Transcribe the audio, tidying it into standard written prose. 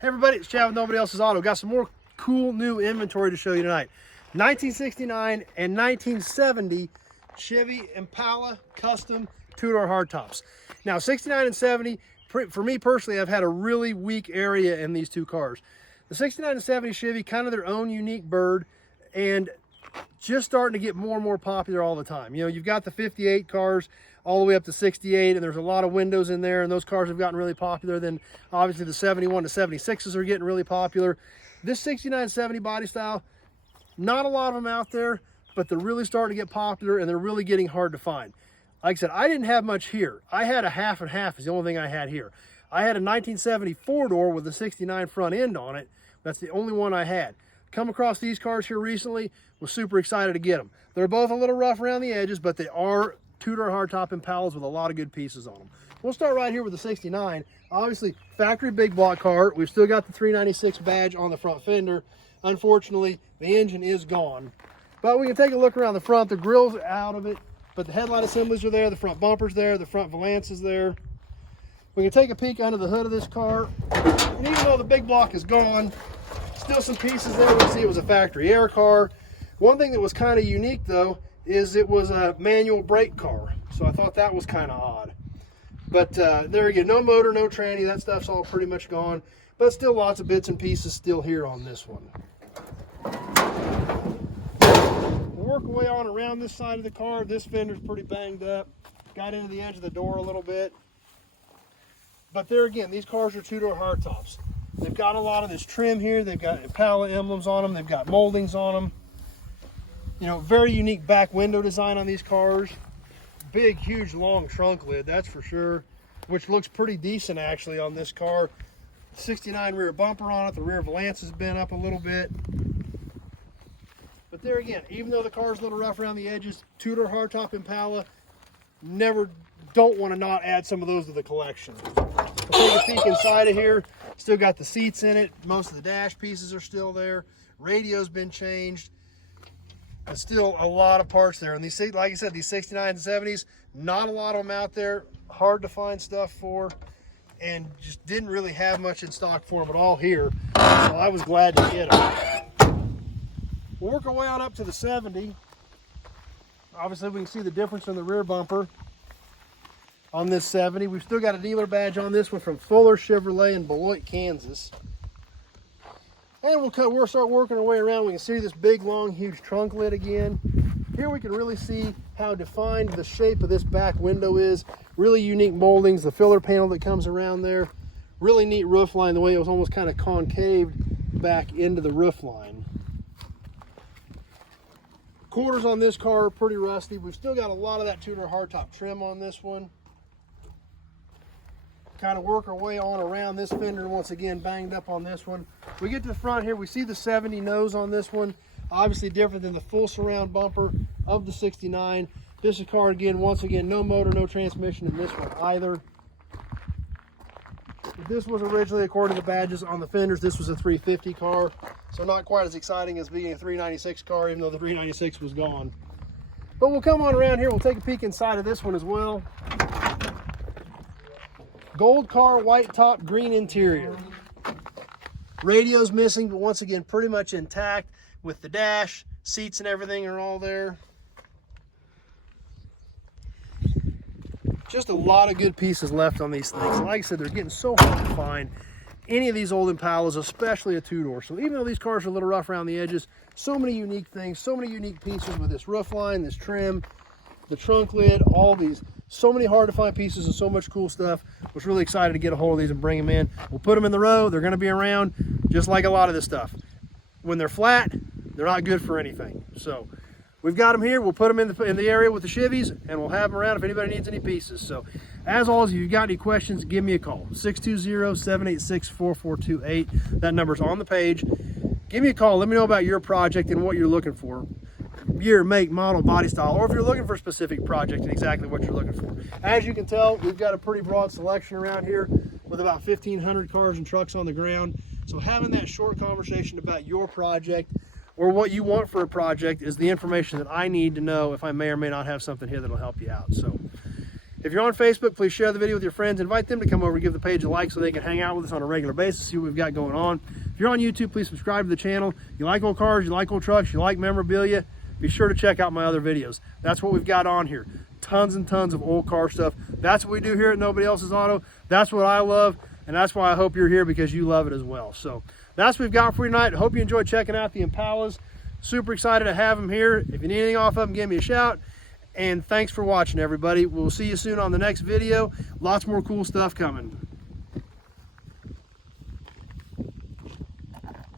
Hey everybody, it's Chad with Nobody Else's Auto. Got some more cool new inventory to show you tonight. 1969 and 1970 Chevy Impala custom two-door hardtops. Now 69 and 70, for me personally, I've had a really weak area in these two cars. The 69 and 70 Chevy, kind of their own unique bird, and just starting to get more and more popular all the time. You know, you've got the 58 cars all the way up to 68, and there's a lot of windows in there, and those cars have gotten really popular. Then obviously the 71 to 76s are getting really popular. This 69 70 body style, not a lot of them out there, but they're really starting to get popular, and they're really getting hard to find. Like I said, I didn't have much here. I had a half and half is the only thing I had here. I had a 1970 four-door with a 69 front end on it. That's the only one I had. Come across these cars here recently, was super excited to get them. They're both a little rough around the edges, but they are two-door hardtop Impalas with a lot of good pieces on them. We'll start right here with the 69. Obviously, factory big block car. We've still got the 396 badge on the front fender. Unfortunately, the engine is gone. But we can take a look around the front. The grill's out of it, but the headlight assemblies are there, the front bumper's there, the front valance is there. We can take a peek under the hood of this car. And even though the big block is gone, still some pieces there. We can see it was a factory air car. One thing that was kind of unique though is it was a manual brake car, so I thought that was kind of odd. But there you go, no motor, no tranny, that stuff's all pretty much gone, but still lots of bits and pieces still here on this one. We'll work our way on around this side of the car. This fender's pretty banged up, got into the edge of the door a little bit. But there again, these cars are two-door hardtops. They've got a lot of this trim here. They've got Impala emblems on them. They've got moldings on them. You know, very unique back window design on these cars. Big, huge, long trunk lid, that's for sure, which looks pretty decent actually on this car. 69 rear bumper on it. The rear valance has been up a little bit. But there again, even though the car's a little rough around the edges, two-door hardtop Impala, don't want to not add some of those to the collection. We'll take a peek inside of here. Still got the seats in it. Most of the dash pieces are still there. Radio's been changed. There's still a lot of parts there. And these, like I said, these 69s and 70s, not a lot of them out there. Hard to find stuff for. And just didn't really have much in stock for them at all here. So I was glad to get them. We'll work our way on up to the 70. Obviously, we can see the difference in the rear bumper on this 70. We've still got a dealer badge on this one from Fuller Chevrolet in Beloit, Kansas. And we'll start working our way around. We can see this big, long, huge trunk lid again. Here we can really see how defined the shape of this back window is. Really unique moldings, the filler panel that comes around there. Really neat roof line, the way it was almost kind of concaved back into the roof line. Quarters on this car are pretty rusty. We've still got a lot of that two-door hardtop trim on this one. Kind of work our way on around this fender, once again banged up on this one. We get to the front here, we see the 70 nose on this one, obviously different than the full surround bumper of the 69. This is a car again, once again, no motor, no transmission in this one either. This was originally, according to the badges on the fenders, this was a 350 car, so not quite as exciting as being a 396 car, even though the 396 was gone. But we'll come on around here, we'll take a peek inside of this one as well. Gold car, white top, green interior. Radio's missing, but once again, pretty much intact with the dash. Seats and everything are all there. Just a lot of good pieces left on these things. Like I said, they're getting so hard to find. Any of these old Impalas, especially a two-door. So even though these cars are a little rough around the edges, so many unique things, so many unique pieces with this roof line, this trim, the trunk lid, all these. So many hard to find pieces and so much cool stuff. Was really excited to get a hold of these and bring them in. We'll put them in the row. They're going to be around just like a lot of this stuff. When they're flat, they're not good for anything. So we've got them here. We'll put them in the area with the Chevys, and we'll have them around if anybody needs any pieces. So as always, if you've got any questions, give me a call. 620-786-4428. That number's on the page. Give me a call. Let me know about your project and what you're looking for. Year, make, model, body style, or if you're looking for a specific project and exactly what you're looking for. As you can tell, we've got a pretty broad selection around here with about 1,500 cars and trucks on the ground. So having that short conversation about your project or what you want for a project is the information that I need to know if I may or may not have something here that'll help you out. So If you're on Facebook, please share the video with your friends. Invite them to come over and give the page a like so they can hang out with us on a regular basis, see what we've got going on. If you're on YouTube, please subscribe to the channel. You like old cars, you like old trucks, you like memorabilia, be sure to check out my other videos. That's what we've got on here. Tons and tons of old car stuff. That's what we do here at Nobody Else's Auto. That's what I love, and that's why I hope you're here, because you love it as well. So that's what we've got for you tonight. Hope you enjoyed checking out the Impalas. Super excited to have them here. If you need anything off of them, give me a shout. And thanks for watching, everybody. We'll see you soon on the next video. Lots more cool stuff coming.